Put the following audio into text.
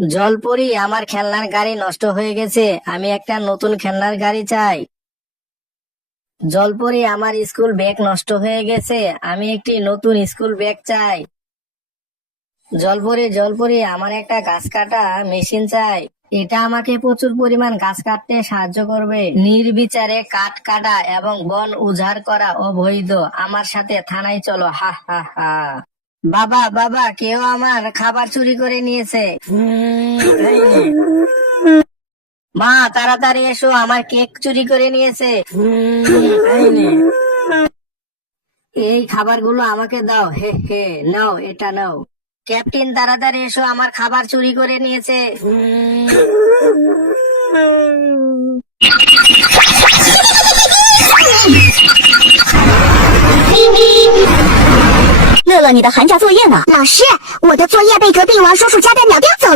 জলপরি, আমার খেলনার গাড়ি নষ্ট হয়ে গেছে, আমি একটা নতুন খেলনার গাড়ি চাই। জলপরি, আমার স্কুল ব্যাগ নষ্ট হয়ে গেছে, আমি একটি নতুন স্কুল ব্যাগ চাই। জলপরি জলপরি, আমার একটা গাছ কাটা মেশিন চাই, এটা আমাকে প্রচুর পরিমাণ গাছ কাটতে সাহায্য করবে। নির্বিচারে কাঠ কাটা এবং বন উজাড় করা অবৈধ, আমার সাথে থানায় চলো, হা হা হা। বাবা বাবা, কেউ আমার খাবার চুরি করে নিয়েছে। মা, তাড়াতাড়ি এসো, আমার কেক চুরি করে নিয়েছে। এই খাবারগুলো আমাকে দাও, হে হে, নাও, এটা নাও। ক্যাপ্টেন, তাড়াতাড়ি এসো, আমার খাবার চুরি করে নিয়েছে। 乐乐，你的寒假作业呢？老师，我的作业被隔壁王叔叔家的鸟叼走